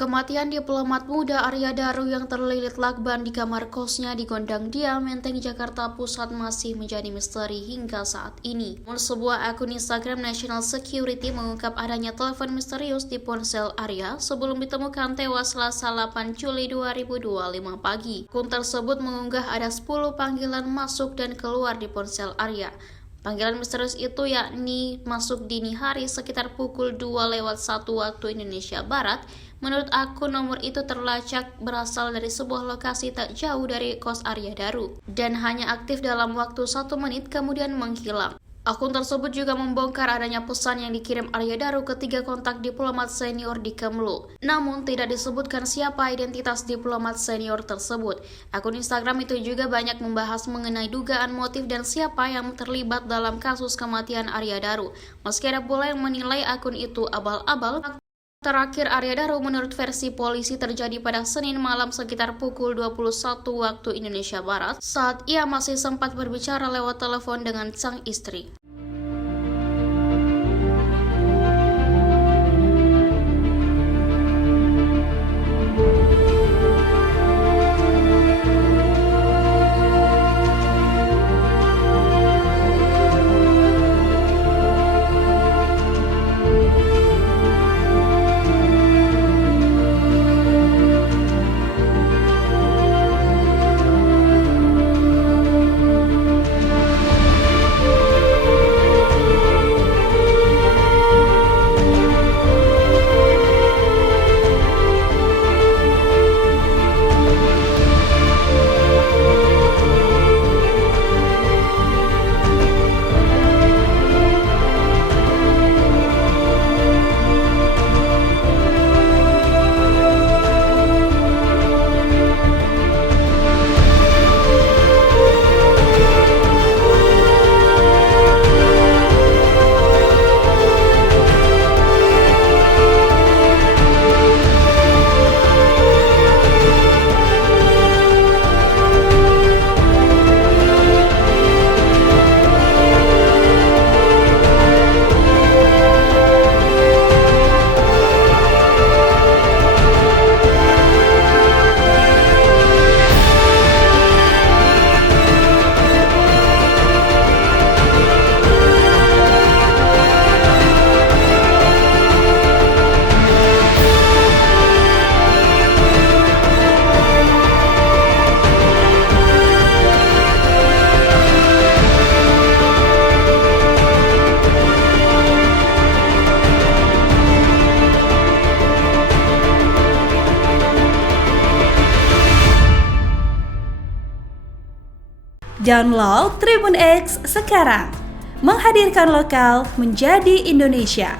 Kematian diplomat muda Arya Daru yang terlilit lakban di kamar kosnya di Gondang Dia, Menteng, Jakarta Pusat masih menjadi misteri hingga saat ini. Sebuah akun Instagram National Security mengungkap adanya telepon misterius di ponsel Arya sebelum ditemukan tewas Selasa 8 Juli 2025 pagi. Akun tersebut mengunggah ada 10 panggilan masuk dan keluar di ponsel Arya. Panggilan misterius itu yakni masuk dini hari sekitar pukul 2:01 waktu Indonesia Barat. Menurut akun, nomor itu terlacak berasal dari sebuah lokasi tak jauh dari kos Arya Daru dan hanya aktif dalam waktu 1 menit kemudian menghilang. Akun tersebut juga membongkar adanya pesan yang dikirim Arya Daru ke 3 kontak diplomat senior di Kemlu. Namun tidak disebutkan siapa identitas diplomat senior tersebut. Akun Instagram itu juga banyak membahas mengenai dugaan motif dan siapa yang terlibat dalam kasus kematian Arya Daru. Meski ada pula yang menilai akun itu abal-abal, terakhir Arya Daru menurut versi polisi terjadi pada Senin malam sekitar pukul 21 waktu Indonesia Barat saat ia masih sempat berbicara lewat telepon dengan sang istri. Download Tribun X sekarang, menghadirkan lokal menjadi Indonesia.